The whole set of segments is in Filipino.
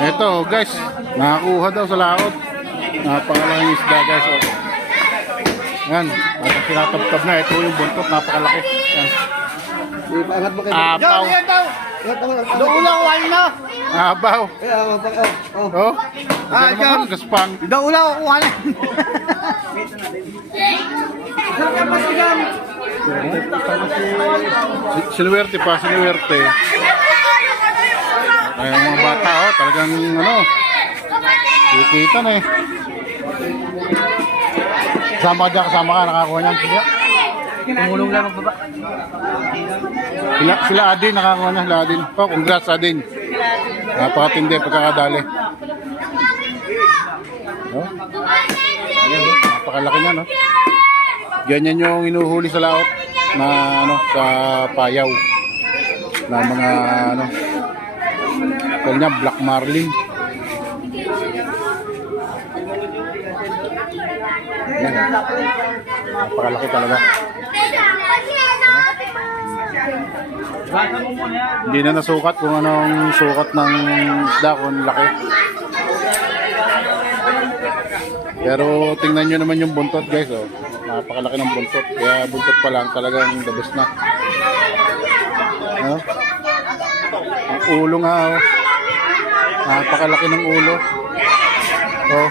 Ito guys, nakakuha daw sa laot. Napakalaking isda guys. Oh. Yan, at tinatabtab na. Ito yung buntot, napakalaki. Yan. Abaw. Doon ulang kuhain na. Abaw. Oh, Diyan. gaspang. Doon ulang kuhain na. Sinuwerte pa, sinuwerte. Ay, mga bata, oh, talagang ano, kikita na eh. Kasama ka dyan, kasama ka, nakakuha niyan. Tumulong lang ang baba. Sila Adin, nakakuha na, sila Adin. Oh, congrats Adin. Napakatindi, pagkakadali. Oh. Ayan, oh, napakalaki na, no? Ganyan yung inuhuli sa laot na ano, sa payaw. Na mga ano, kanya black marlin. Yan, napakalaki talaga. Hindi na nasukat kung anong sukat ng isda, kung laki. Pero tingnan nyo naman yung buntot guys, oh. Napakalaki ng buntot. Kaya buntot pa lang talagang the best na. Ano? Ang ulo nga, oh. Napakalaki ng ulo. Oh.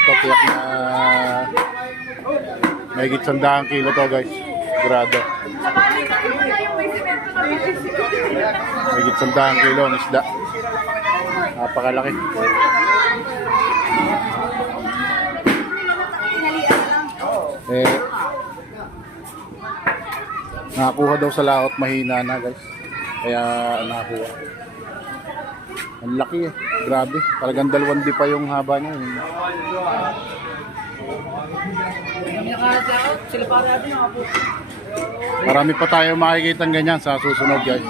Ito tiyak na mahigit 100 kilo to guys. Grado. Mahigit 100 kilo ang isda. Napakalaki. Eh, nakakuha daw sa laot, mahina na guys. Kaya nakakuha. Ang laki eh. Grabe. Talagang 2D pa yung haba niya. Marami pa tayo makikita ganyan sa susunod guys.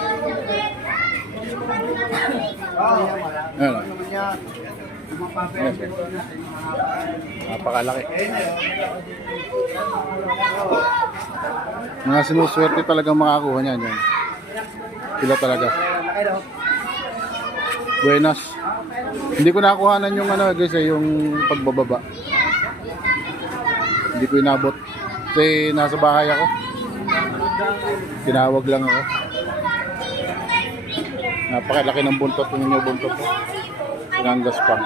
Ayan. Ayan. Napakalaki. Mga sinuswerte talagang makakuha niyan. Yan. Sila talaga. Buenas. Hindi ko nakuhanan yung ano guys, yung pagbababa. Hindi ko inabot. Kasi nasa bahay ako. Tinawag lang ako. Napakalaki ng buntot. Tingnan yung buntot ko. Pinanggaspang.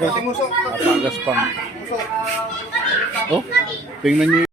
Napakagaspang. Oh, tingnan nyo.